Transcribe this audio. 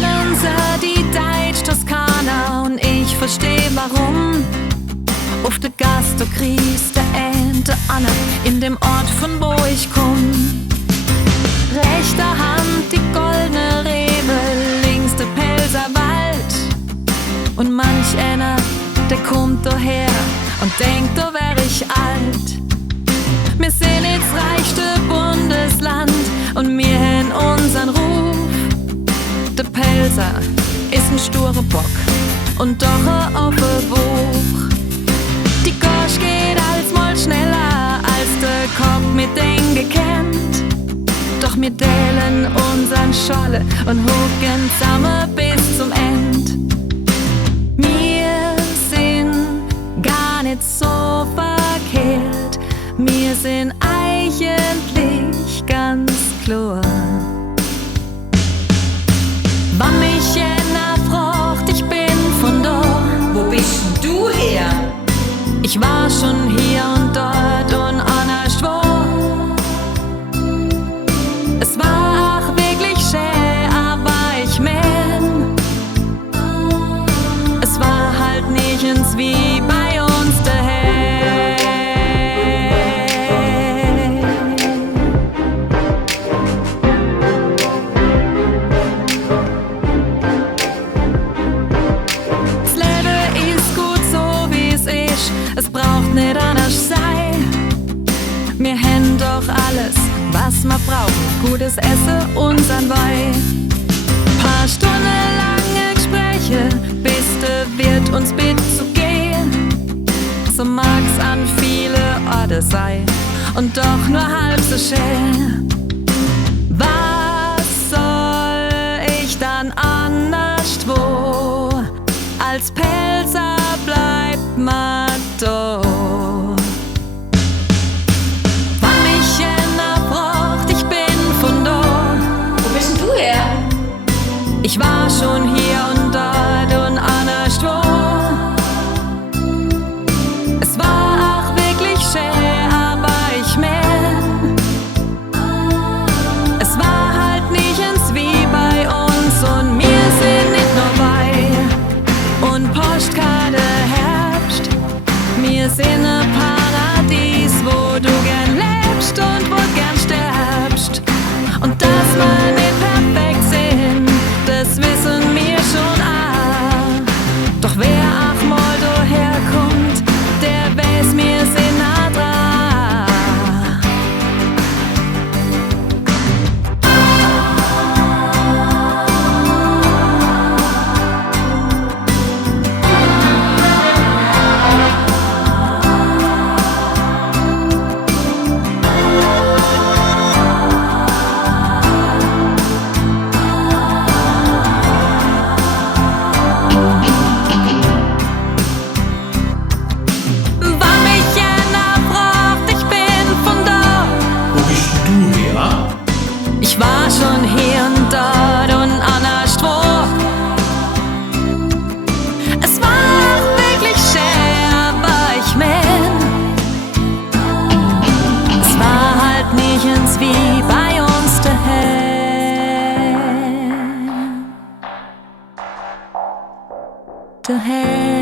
nennen sie die Deutsch-Toskana und ich versteh warum. Auf der Gast, du kriegst der Ente Anna in dem Ort, von wo ich komm. Rechter Hand die goldene Rewe, links der Pelzerwald. Und manch einer, der kommt daher und denkt, da wär ich alt. Wir sind jetzt reichste Bundesland und wir haben unseren Ruf. Der Pelzer ist ein sturer Bock und doch ein Opferbuch. Die Gosch geht alsmal schneller als der Kopf mit den gekannt. Doch wir teilen unseren Scholle und hucken zusammen bis zum End. Wir sind gar nicht so verkehrt, wir sind eigentlich ganz klar. Wann mich einer fragt, ich bin von da. Wo bist denn du her? Ich war schon hier und dort und anders wo. Es war auch wirklich schön, aber ich mein, es war halt nirgends wie bei uns daheim. Das Leben ist gut so wie es ist, es braucht nicht anders sein. Wir haben doch alles, was wir brauchen, gutes Essen, unseren Wein. Paar Stunden lange Gespräche, bis der Wirt uns bittet zu gehen. So mag's an viele Orte sein und doch nur halb so schön. Was soll ich dann anders wo? Als Pelzer bleibt man da. Wann mich einer fragt, ich bin von da. Wo bist denn du her? Ich war schon hier und dort und anders wo. Es war auch wirklich schön, aber ich mein, es war halt nirgends wie bei uns und wir sind nicht nur bei und Postkarte Herbst. Wir sind ein Paradies, wo du gern lebst und wo gern sterbst. Und dass wir nicht perfekt sind, das wissen wir schon auch. Doch wer auch mal daher kommt, der weiß, wir sind nah dran. Wann mich einer fragt, ich bin von da. Wo bist du her? Ich war schon hier und dort und anders wo. Es war auch wirklich schön, aber ich mein, es war halt nirgends wie bei uns daheim. Daheim.